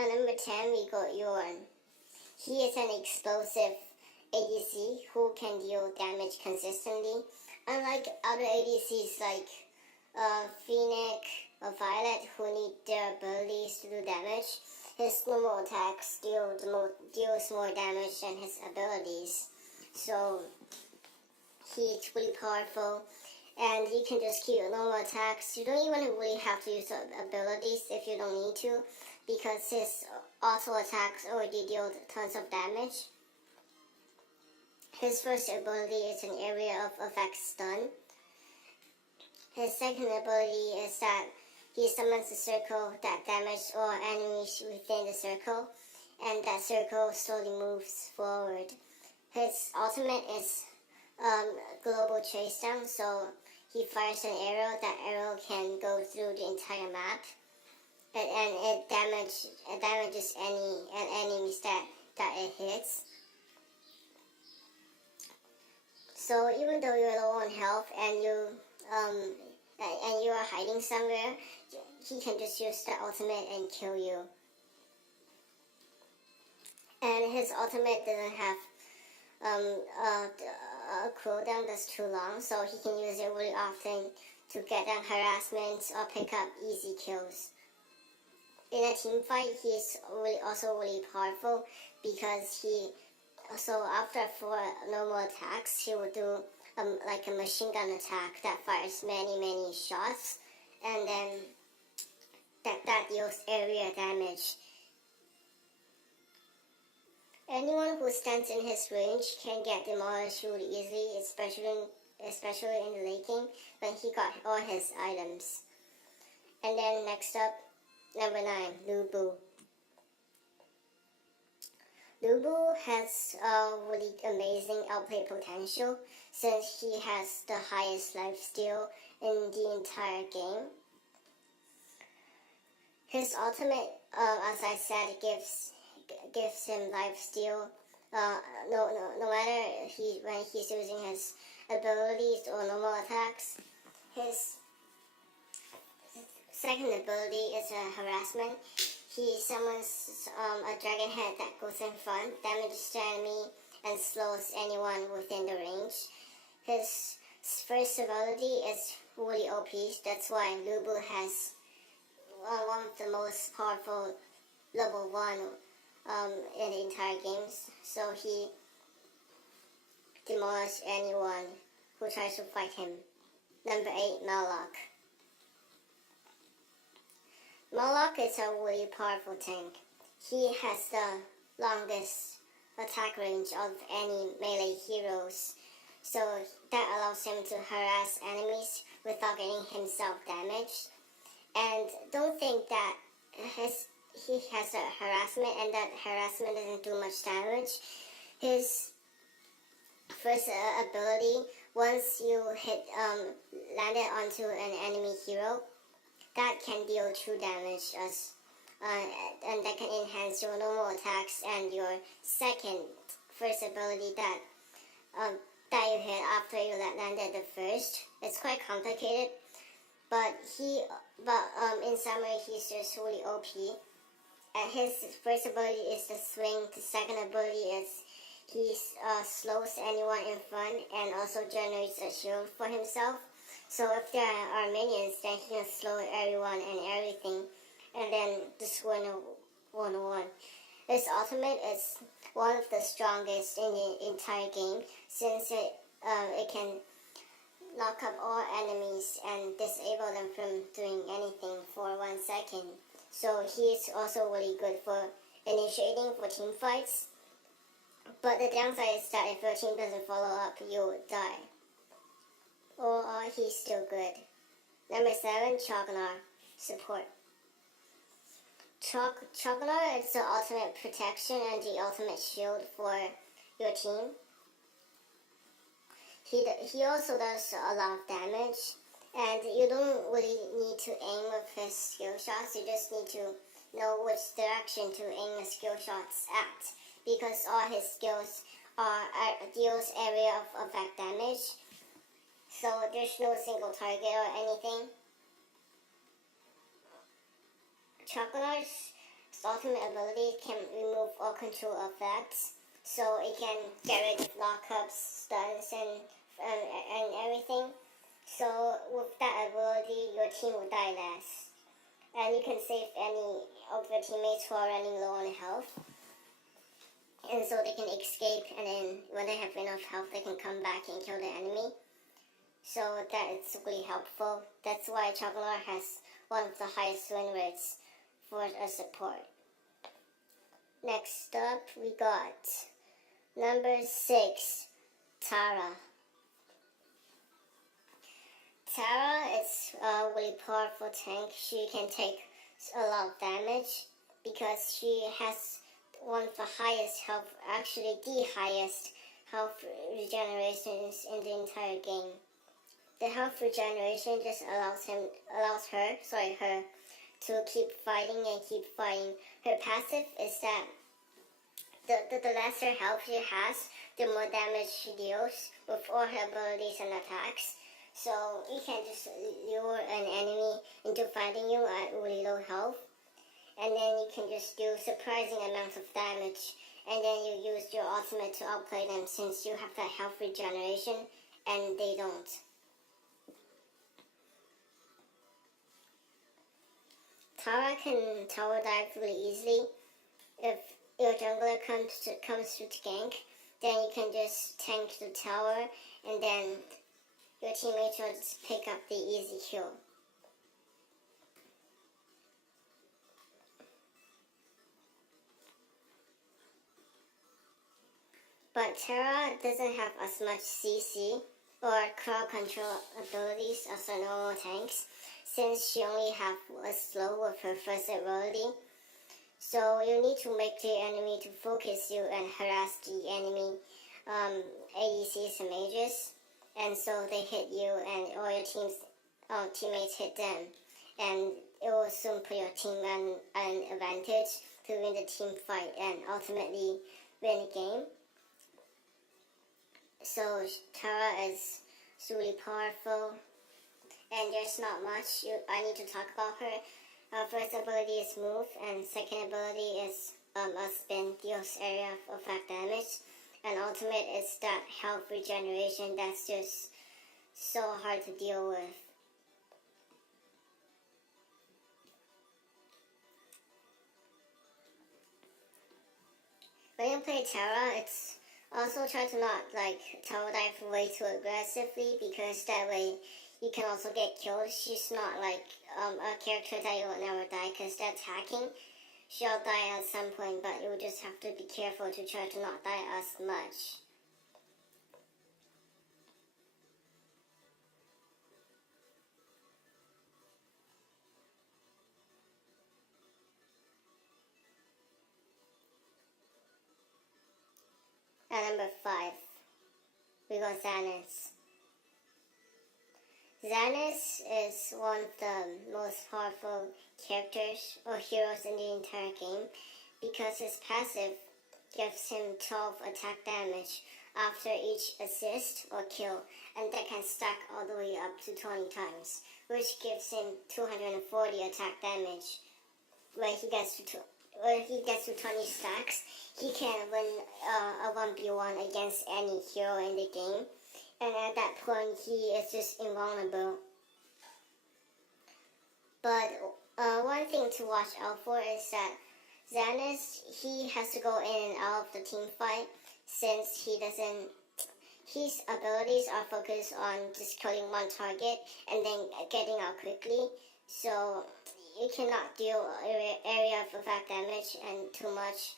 At number 10, we got Yorn. He is an explosive ADC who can deal damage consistently. Unlike other ADCs like Phoenix or Violet who need their abilities to do damage, his normal attacks deals more damage than his abilities. So he's really powerful, and you can just keep normal attacks. You don't even really have to use abilities if you don't need to, because his auto attacks already deal tons of damage. His first ability is an area of effect stun. His second ability is that he summons a circle that damages all enemies within the circle, and that circle slowly moves forward. His ultimate is global chase down, so he fires an arrow. That arrow can go through the entire map, and it damages any enemies that it hits. So even though you're low on health and you are hiding somewhere, he can just use the ultimate and kill you. And his ultimate doesn't have a cooldown that's too long, so he can use it really often to get down harassments or pick up easy kills. In a team fight, he's also really powerful because so after 4 normal attacks, he will do like a machine gun attack that fires many shots, and then that deals area damage. Anyone who stands in his range can get demolished really easily, especially in the late game when he got all his items. And then next up, number 9, Lu Bu. Lu Bu has really amazing outplay potential since he has the highest lifesteal in the entire game. His ultimate, as I said, gives him lifesteal. No matter when he's using his abilities or normal attacks. His second ability is a harassment. He summons a dragon head that goes in front, damages the enemy, and slows anyone within the range. His first ability is really OP. That's why Lu Bu has one of the most powerful level 1 in the entire games. So he demolishes anyone who tries to fight him. Number 8, Murloc. Murloc is a really powerful tank. He has the longest attack range of any melee heroes, so that allows him to harass enemies without getting himself damaged. And don't think that he has a harassment and that harassment doesn't do much damage. His first ability, once you land it onto an enemy hero, that can deal true damage and that can enhance your normal attacks and your first ability that you hit after you landed the first. It's quite complicated, but in summary, he's just really OP. And his first ability is the swing. The second ability is he slows anyone in front and also generates a shield for himself. So if there are minions, then he can slow everyone and everything, and then just win a 1-1. His ultimate is one of the strongest in the entire game, since it can knock up all enemies and disable them from doing anything for 1 second. So he is also really good for initiating for team fights. But the downside is that if your team doesn't follow up, you'll die. Or he's still good. Number 7, Chognar, support. Chognar is the ultimate protection and the ultimate shield for your team. He also does a lot of damage, and you don't really need to aim with his skill shots. You just need to know which direction to aim the skill shots at, because all his skills deals area of effect damage. So there's no single target or anything. Chognar's ultimate ability can remove all control effects, so it can get rid of lockups, stuns, and everything. So with that ability, your team will die less, and you can save any of your teammates who are running low on health, and so they can escape, and then when they have enough health, they can come back and kill the enemy. So that is really helpful. That's why Chocolar has one of the highest win rates for a support. Next up, we got number 6, Tara. Tara is a really powerful tank. She can take a lot of damage because she has one of the highest health, actually the highest health regenerations in the entire game. The health regeneration just allows her to keep fighting and keep fighting. Her passive is that the lesser health she has, the more damage she deals with all her abilities and attacks. So you can just lure an enemy into fighting you at really low health, and then you can just do surprising amounts of damage, and then you use your ultimate to outplay them since you have that health regeneration and they don't. Tara can tower dive really easily. If your jungler comes to gank, then you can just tank the tower, and then your teammates will just pick up the easy kill. But Tara doesn't have as much CC or crowd control abilities as the normal tanks, since she only has a slow with her first ability. So you need to make the enemy to focus you and harass the enemy ADCs and mages, and so they hit you and all your teammates hit them, and it will soon put your team an advantage to win the team fight and ultimately win the game. So Tara is really powerful, and there's not much I need to talk about her. First ability is move, and second ability is a spin, deals area of effect damage, and ultimate is that health regeneration that's just so hard to deal with. When you play Tara, it's also try to not tower dive way too aggressively, because that way you can also get killed. She's not a character that you will never die, because that's hacking. She'll die at some point, but you just have to be careful to try to not die as much. At number 5, we got Xanax. Xanax is one of the most powerful characters or heroes in the entire game, because his passive gives him 12 attack damage after each assist or kill, and that can stack all the way up to 20 times, which gives him 240 attack damage. When he gets to 20 stacks, he can win a 1v1 against any hero in the game, and at that point he is just invulnerable. But one thing to watch out for is that Xanax, he has to go in and out of the team fight, since his abilities are focused on just killing one target and then getting out quickly, so you cannot deal area of effect damage and too much.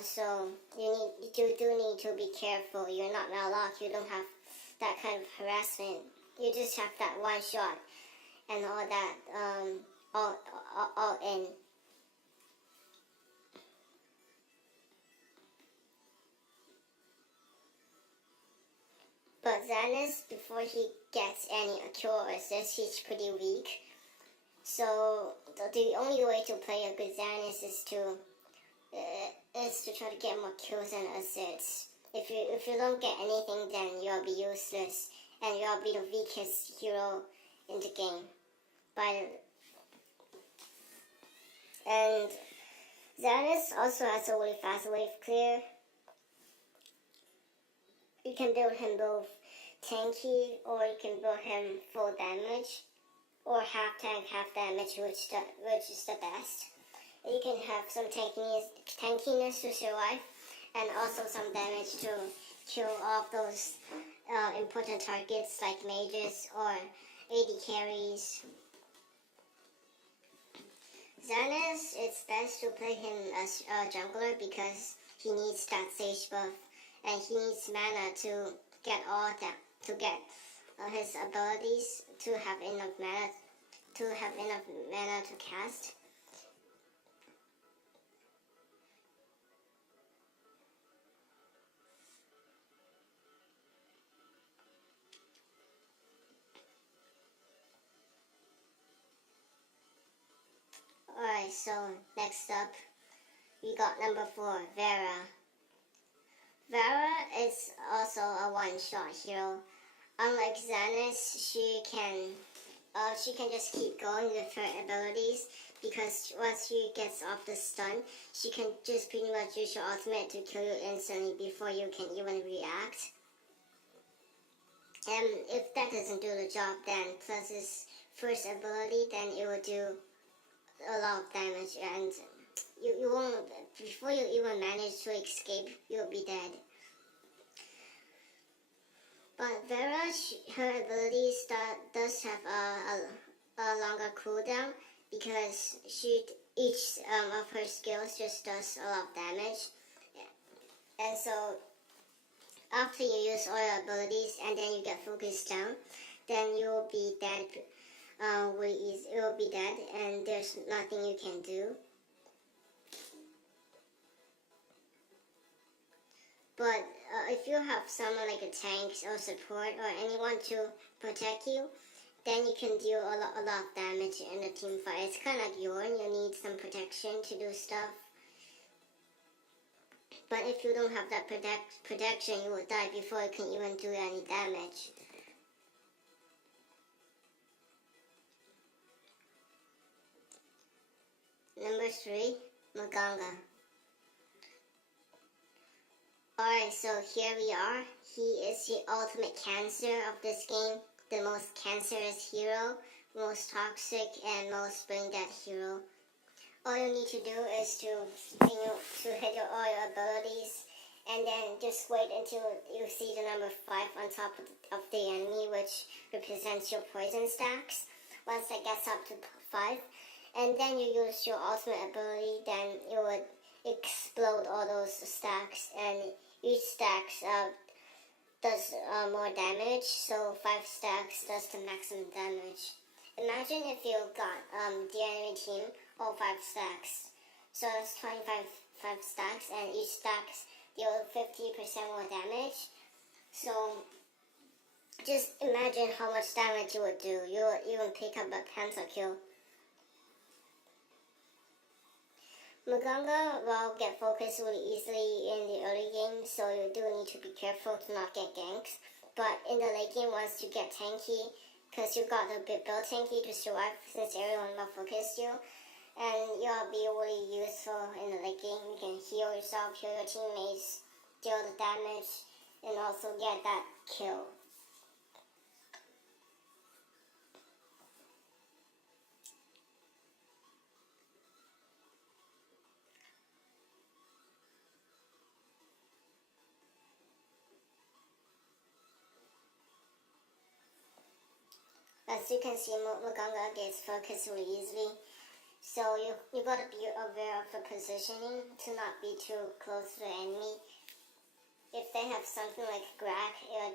So you do need to be careful. You're not Malak, you don't have that kind of harassment. You just have that one shot and all that all in. But Xanax, before he gets any kill or assist, he's pretty weak. So the only way to play a good Xanax is to try to get more kills and assists. If you don't get anything, then you'll be useless, and you'll be the weakest hero in the game. And Xanus also has a really fast wave clear. You can build him both tanky, or you can build him full damage, or half tank, half damage, which is the best. You can have some tankiness to survive, and also some damage to kill off those important targets like mages or AD carries. Xanus, it's best to play him as a jungler because he needs that sage buff, and he needs mana to get all that, to get his abilities to have enough mana to cast. Alright, so next up, we got number 4, Vera. Vera is also a one-shot hero. Unlike Xanus, she can just keep going with her abilities, because once she gets off the stun, she can just pretty much use your ultimate to kill you instantly before you can even react. And if that doesn't do the job, then plus his first ability, then it will do a lot of damage, and you won't, before you even manage to escape, you'll be dead. But Vera, her abilities does have a longer cooldown, because each of her skills just does a lot of damage. And so after you use all your abilities and then you get focused down, then you will be dead. It will be dead, and there's nothing you can do. But if you have someone like a tank or support or anyone to protect you, then you can deal a lot of damage in a team fight. It's kind of like Yorn, you need some protection to do stuff. But if you don't have that protection, you will die before you can even do any damage. Number 3, Maganga. Alright, so here we are. He is the ultimate cancer of this game, the most cancerous hero, most toxic, and most brain dead hero. All you need to do is to hit all your abilities, and then just wait until you see the number 5 on top of the enemy, which represents your poison stacks. Once that gets up to 5, and then you use your ultimate ability, then it would explode all those stacks, and each stack does more damage, so 5 stacks does the maximum damage. Imagine if you got the enemy team all 5 stacks, so that's 25 stacks, and each stack deal 50% more damage. So just imagine how much damage you would do. You would even pick up a pentakill. Maganga will get focused really easily in the early game, so you do need to be careful to not get ganks. But in the late game, once you get tanky, because you got a bit built tanky to survive since everyone will focus you, and you'll be really useful in the late game. You can heal yourself, heal your teammates, deal the damage, and also get that kill. As you can see, Maganga gets focused really easily, so you gotta be aware of the positioning to not be too close to the enemy. If they have something like Grag, he'll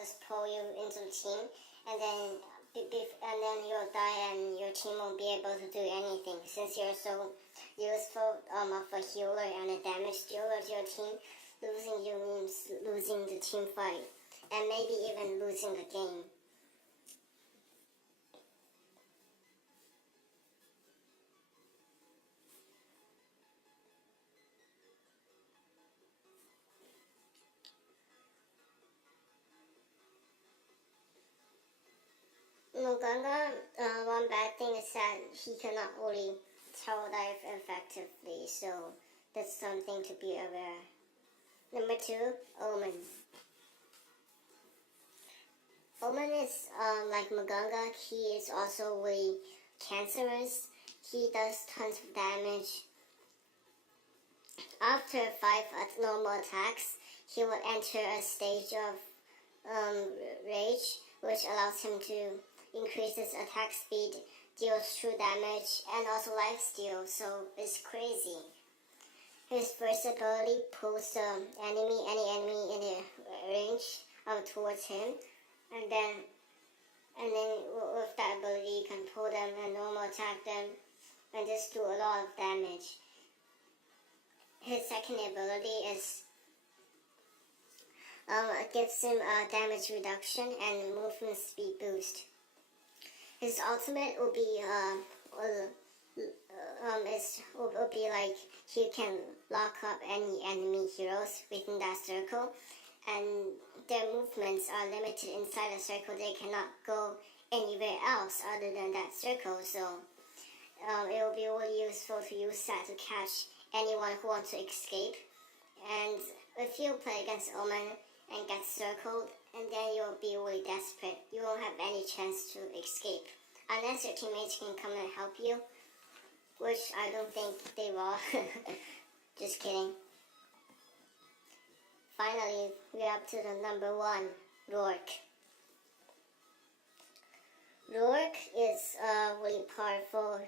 just pull you into the team, and then you'll die, and your team won't be able to do anything, since you're so useful of a healer and a damage dealer to your team. Losing you means losing the team fight, and maybe even losing the game. Maganga, one bad thing is that he cannot really tower dive effectively, so that's something to be aware. Number 2, Omen. Omen is like Maganga. He is also really cancerous. He does tons of damage. After 5 normal attacks, he will enter a stage of rage, which allows him to increase his attack speed, deals true damage, and also lifesteal, so it's crazy. His first ability pulls any enemy in the range towards him, and then with that ability you can pull them and normal attack them and just do a lot of damage. His second ability is gives him damage reduction and movement speed boost. His ultimate will be will be like he can lock up any enemy heroes within that circle, and their movements are limited inside the circle. They cannot go anywhere else other than that circle, so it will be really useful to use that to catch anyone who wants to escape. And if you play against Omen and get circled, and then you'll be really desperate, you won't have any chance to escape unless your teammates can come and help you, which I don't think they will. Just kidding. Finally, we're up to the number 1, Rourke. Rourke is a really powerful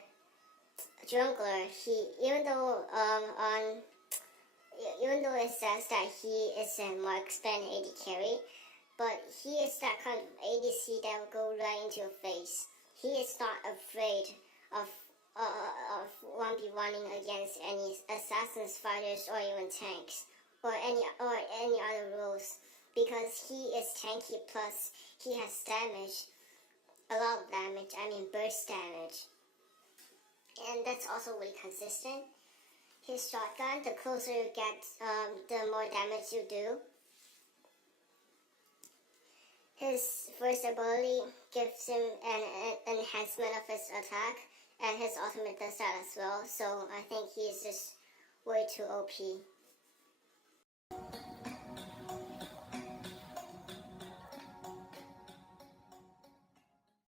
jungler. Even though it says that he is a marksman AD carry, but he is that kind of ADC that will go right into your face. He is not afraid of 1v1ing against any assassins, fighters, or even tanks, or any other roles, because he is tanky, plus he has damage, a lot of damage, burst damage, and that's also really consistent. His shotgun, the closer you get, the more damage you do. His first ability gives him an enhancement of his attack, and his ultimate does that as well, so I think he's just way too OP.